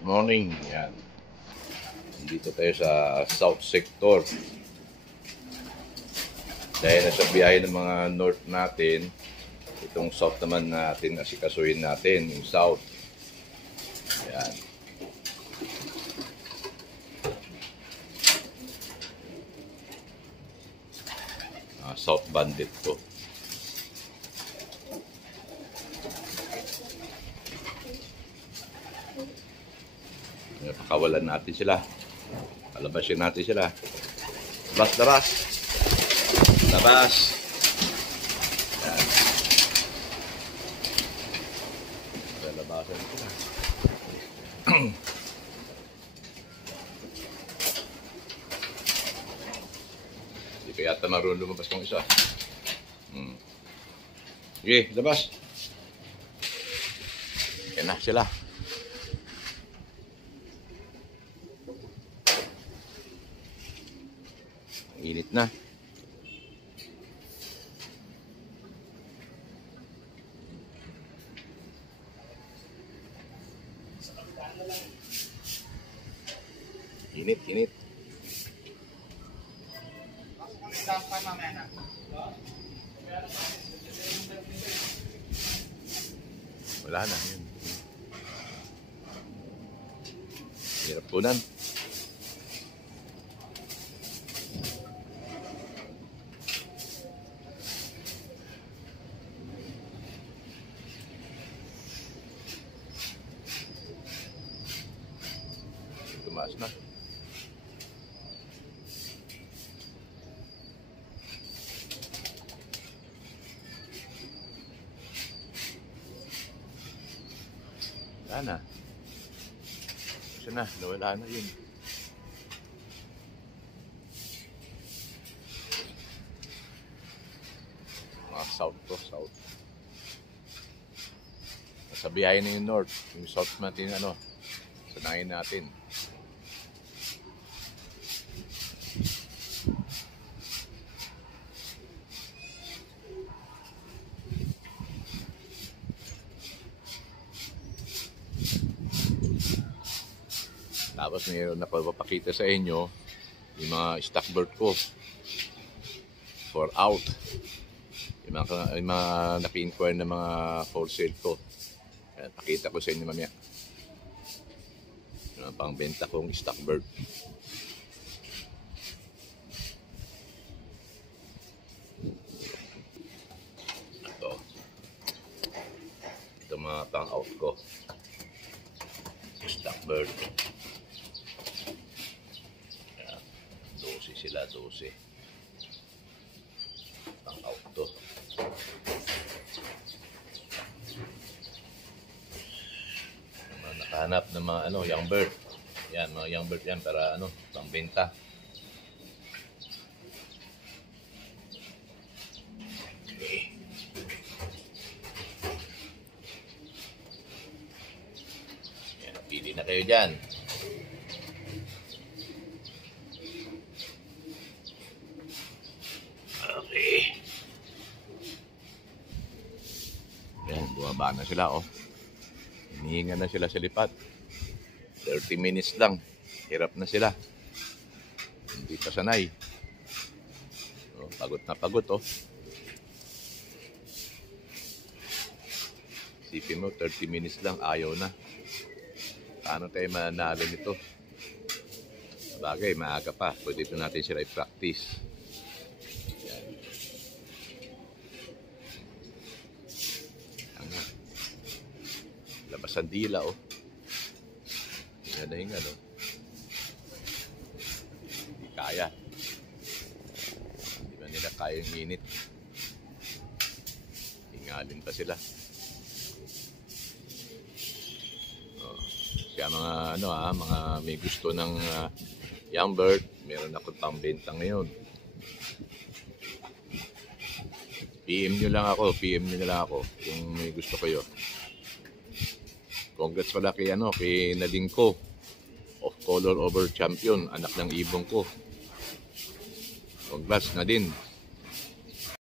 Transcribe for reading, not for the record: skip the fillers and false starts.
Good morning. Yan. Dito tayo sa South Sector. Dahil nasa biyahe ng mga North natin, itong South naman natin, asikasuhin natin, yung South. Yan. South Bandit to. Pakawalan natin sila. Palabasin natin sila. Labas, labas. Labas. Yan. Labasan sila. Hindi pa yata marunong lumabas kong isa. Sige, labas. Yan na sila. Init na. Init, init. Wala na yun. Hirap punan. Tumaas na. Wala na. Kasi na, nawala na yun. Mga South to, South. Nasa biyahe na yung North. Yung South natin, ano, sanayin natin. Tapos mayroon na papakita sa inyo yung mga stock bird ko for out. Yung mga naki-inquire na mga wholesale ko. Ayan, pakita ko sa inyo mamaya. Yung pangbenta kong stock bird. Ito mga pang-out ko. Stock bird. Sila 12 pang out to. Nakahanap ng mga ano, young bird. Yan, mga young bird yan para ano, pangbenta. Okay. Yan, pili na kayo dyan. Okay. Ayan, bumaba na sila, oh. Hinihinga na sila sa lipat. 30 minutes lang. Hirap na sila. Hindi pa sanay. Oh, pagod na pagod, oh. Isipin mo, 30 minutes lang, ayaw na. Paano tayo manalo nito? Sabagay, maaga pa. Pwede ito natin sila i-practice. Labas ang dila, oh. Hinga na hinga, no? Hindi kaya. Hindi ba nila kaya yung init? Hingalin pa sila. Oh. Kaya mga, ano, mga may gusto ng young bird, meron akong pambenta ngayon. PM nyo lang ako, PM nyo lang ako kung may gusto kayo. Congrats pala kay, kay Nadingko of Color Over Champion, anak ng ibong ko. Congrats na din.